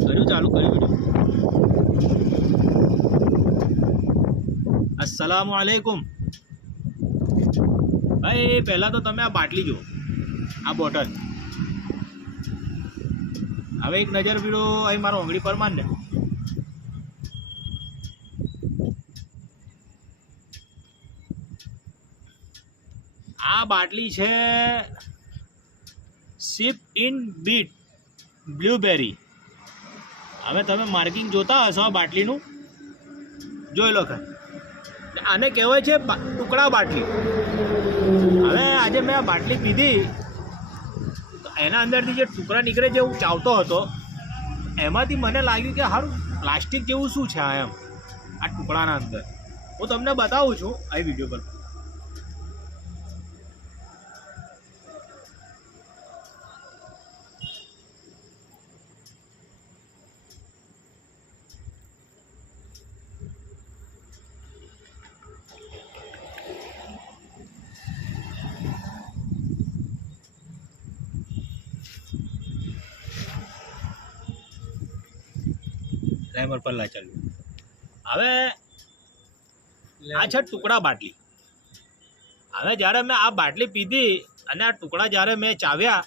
કર્યું ચાલુ કર્યું વિડીયો। अस्सलाम वालेकुम भाई, पहला तो તમે આ બાટલી જો, આ બોટલ હવે એક નજર પીડો અહીં મારો આંગળી પર માન ને। આ બાટલી છે સિપ ઇન બીટ બ્લૂબેરી। હવે તમે માર્કિંગ જોતા હશો આ બાટલીનું, જોઈ લો ખર, આને કહેવાય છે ટુકડા બાટલી। હવે આજે મેં આ બાટલી પીધી તો એના અંદરથી જે ટુકડા નીકળે, જે હું ચાવતો હતો એમાંથી મને લાગ્યું કે સારું પ્લાસ્ટિક જેવું શું છે એમ આ ટુકડાના અંદર। હું તમને બતાવું છું આ વિડીયો પર। टाइमर पर ला ચાલ્યું। હવે આ છે ટુકડા બાટલી। હવે જ્યારે મેં આ બાટલી પીધી અને આ ટુકડા જ્યારે મેં ચાવ્યા,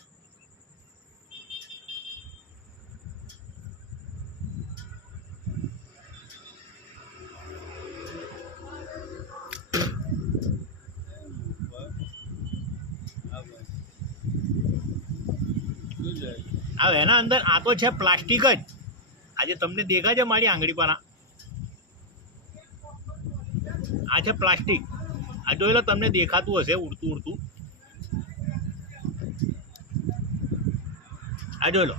હવે એના અંદર આ તો છે પ્લાસ્ટિક જ। આજે તમને દેખાય છે મારી આંગળી પર, આ છે પ્લાસ્ટિક। આ જોઈ લો, તમને દેખાતું હશે ઉડતું ઉડતું, આ જોઈ લો।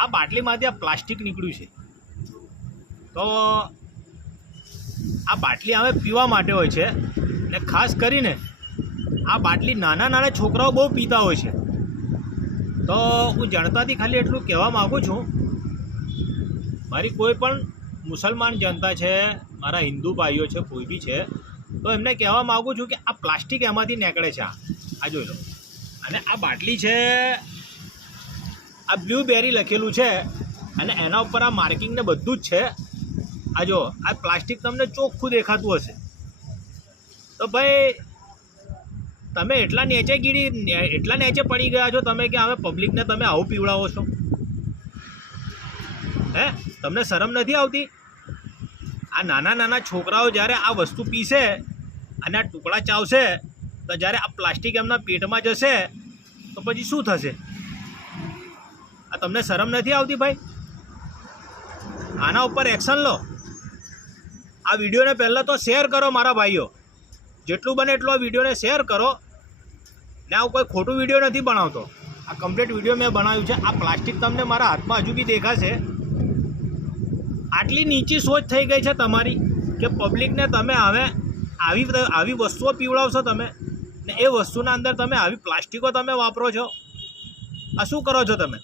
આ બાટલીમાંથી આ પ્લાસ્ટિક નીકળ્યું છે। તો આ બાટલી હવે પીવા માટે હોય છે, ને ખાસ કરીને આ બાટલી નાના નાના છોકરાઓ બહુ પીતા હોય છે। તો હું જનતાથી ખાલી એટલું કહેવા માગું છું, મારી કોઈ પણ મુસલમાન જનતા છે, મારા હિન્દુ ભાઈઓ છે, કોઈ બી છે, તો એમને કહેવા માગું છું કે આ પ્લાસ્ટિક એમાંથી નીકળે છે। આ જોઈ લો, અને આ બાટલી છે, આ બ્લૂબેરી લખેલું છે, અને એના ઉપર આ માર્કિંગ ને બધું જ છે। આ જો, આ પ્લાસ્ટિક તમને ચોખ્ખું દેખાતું હશે। તો ભાઈ તમે એટલા નીચે પડી ગયા છો તમે કે હવે પબ્લિકને તમે આવું પીવડાવો છો? હે, તમને શરમ નથી આવતી? આ નાના નાના છોકરાઓ જ્યારે આ વસ્તુ પીશે અને આ ટુકડા ચાવશે, તો જ્યારે આ પ્લાસ્ટિક એમના પેટમાં જશે તો પછી શું થશે? આ તમને શરમ નથી આવતી ભાઈ? આના ઉપર એક્શન લો। આ વિડીયોને પહેલાં તો શેર કરો મારા ભાઈઓ, જેટલું બને એટલું આ વિડીયોને શેર કરો। ને આવું કોઈ ખોટું વિડીયો નથી બનાવતો, આ કમ્પ્લીટ વિડીયો મેં બનાવ્યું છે। આ પ્લાસ્ટિક તમને મારા હાથમાં હજુ બી દેખાશે। આટલી નીચી સોચ થઈ ગઈ છે તમારી કે પબ્લિકને તમે હવે આવી વસ્તુઓ પીવડાવશો તમે, ને એ વસ્તુના અંદર તમે આવી પ્લાસ્ટિકો તમે વાપરો છો। આ શું કરો છો તમે?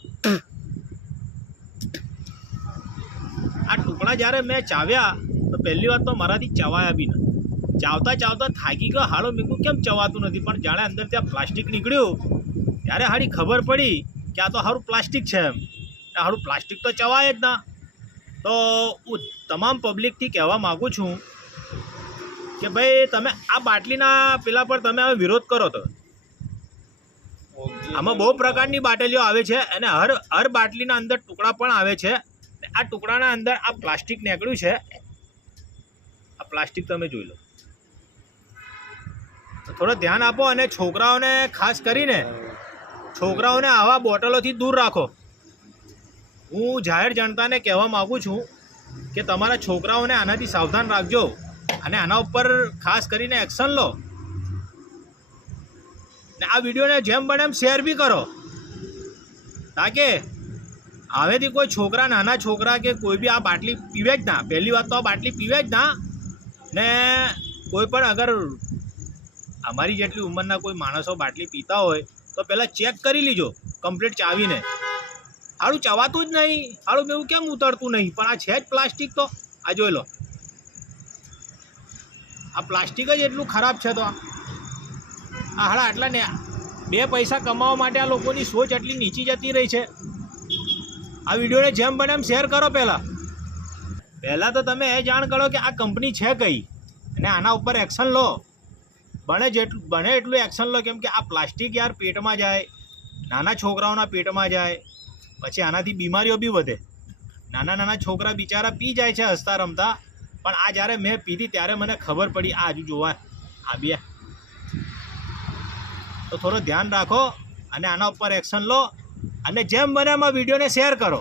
આ ટુકડા જ્યારે મેં ચાવ્યા તો પહેલી વાત તો મારાથી ચવાયા બી નથી। ચાવતા ચાવતા થાકી ગયો, હાલો મેં કહ્યું કેમ ચવાતું નથી, પણ જાણે અંદર ત્યાં પ્લાસ્ટિક નીકળ્યું ત્યારે હારી ખબર પડી કે આ તો સારું પ્લાસ્ટિક છે એમ। સારું પ્લાસ્ટિક તો ચવાય જ ના। તો હું તમામ પબ્લિકથી કહેવા માગું છું કે ભાઈ તમે આ બાટલીના પેલા પર તમે હવે વિરોધ કરો। તો આમાં બહુ પ્રકારની બાટલીઓ આવે છે, અને હર બાટલીના અંદર ટુકડા પણ આવે છે। આ ટુકડાના અંદર આ પ્લાસ્ટિક નીકળ્યું છે। આ પ્લાસ્ટિક તમે જોઈ લો, થોડો ધ્યાન આપો, અને છોકરાઓને ખાસ કરીને છોકરાઓને આવા બોટલોથી દૂર રાખો। હું જાહેર જનતાને કહેવા માગું છું કે તમારા છોકરાઓને આનાથી સાવધાન રાખજો, અને આના ઉપર ખાસ કરીને એક્શન લો, ને આ વિડીયોને જેમ બને એમ શેર બી કરો, તાકે હવેથી કોઈ છોકરા, નાના છોકરા કે કોઈ બી આ બાટલી પીવે જ ના। પહેલી વાત તો આ બાટલી પીવે જ ના, ને કોઈ પણ અગર અમારી જેટલી ઉંમરના કોઈ માણસો બાટલી પીતા હોય તો પહેલાં ચેક કરી લીજો કમ્પ્લીટ ચાવીને। સારું ચવાતું જ નહીં, સારું મેં એવું કેમ ઉતરતું નહીં, પણ આ છે જ પ્લાસ્ટિક। તો આ જોઈ લો, આ પ્લાસ્ટિક જ એટલું ખરાબ છે। તો આ હાડા આટલા ને 2 પૈસા કમાવા માટે આ લોકોની સોચ આટલી નીચી જતી રહી છે. આ વિડીયોને જેમ બને એમ શેર કરો. પહેલાં તો તમે એ જાણ કરો કે આ કંપની છે કઈ અને આના ઉપર એક્શન લો. બને એટલું એક્શન લો, કેમ કે આ પ્લાસ્ટિક યાર પેટમાં જાય, નાના છોકરાઓના પેટમાં જાય, પછી આનાથી બીમારીઓ બી વધે. નાના છોકરા બિચારા પી જાય છે હસતા રમતા, પણ આ જ્યારે મેં પીધી ત્યારે મને ખબર પડી. આ હજુ જોવા આવ્યા તો થોડું ધ્યાન રાખો અને આના ઉપર એક્શન લો અને જેમ બને એમ આ વિડીયોને શેર કરો.